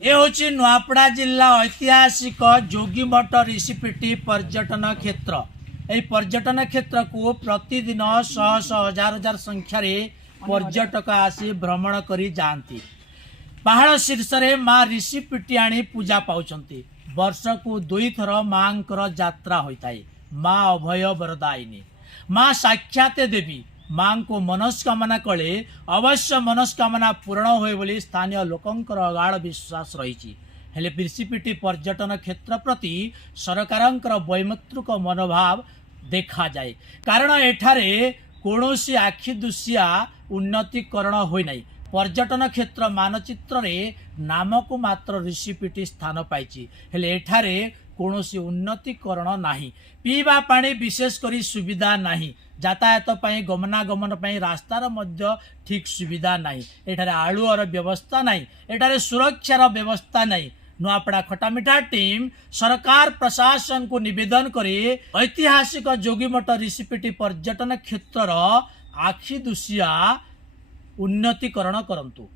ये हूँ नुआपड़ा जिला ऐतिहासिक जोगीमठ ऋषिपीठी पर्यटन क्षेत्र। यह पर्यटन क्षेत्र को प्रतिदिन शह शह हजार हजार संख्यार पर्यटक आसी भ्रमण करी जाती। पहाड़ शीर्ष माँ ऋषिपीठियाणी पूजा पाउछंती। वर्ष को 2 थर माँ यात्रा होता है। माँ अभय वरदायिनी, माँ साक्षात देवी। माँ को मनस्कामना कले अवश्य मनस्कामना पूर्ण होए बोली स्थानीय लोकंकर अगाढ़ विश्वास रही। हेले ऋषिपीठी पर्यटन क्षेत्र प्रति सरकारंकर वैमत्रिक मनोभाव देखा जाए, कारण एठारे कौनसी आखि दुसिया उन्नतीकरण होई नहीं। पर्यटन क्षेत्र मानचित्र रे नाम को मात्र ऋषिपीठी स्थान पाई, हेले एठारे कौनसी उन्नतीकरण नाही। पीवा पानी विशेष करी सुविधा नाही। यातायात पाई गमनागमन पाई रास्तार मध्य ठीक सुविधा नाही। एठारे आलुअर व्यवस्था नाही, एठारे सुरक्षार व्यवस्था नाही। नुआपड़ा खटामिठा टीम सरकार प्रशासन को निवेदन करे ऐतिहासिक जोगीमठ ऋषिपीठी पर्यटन क्षेत्र आखि दुसिया उन्नतीकरण करंतु।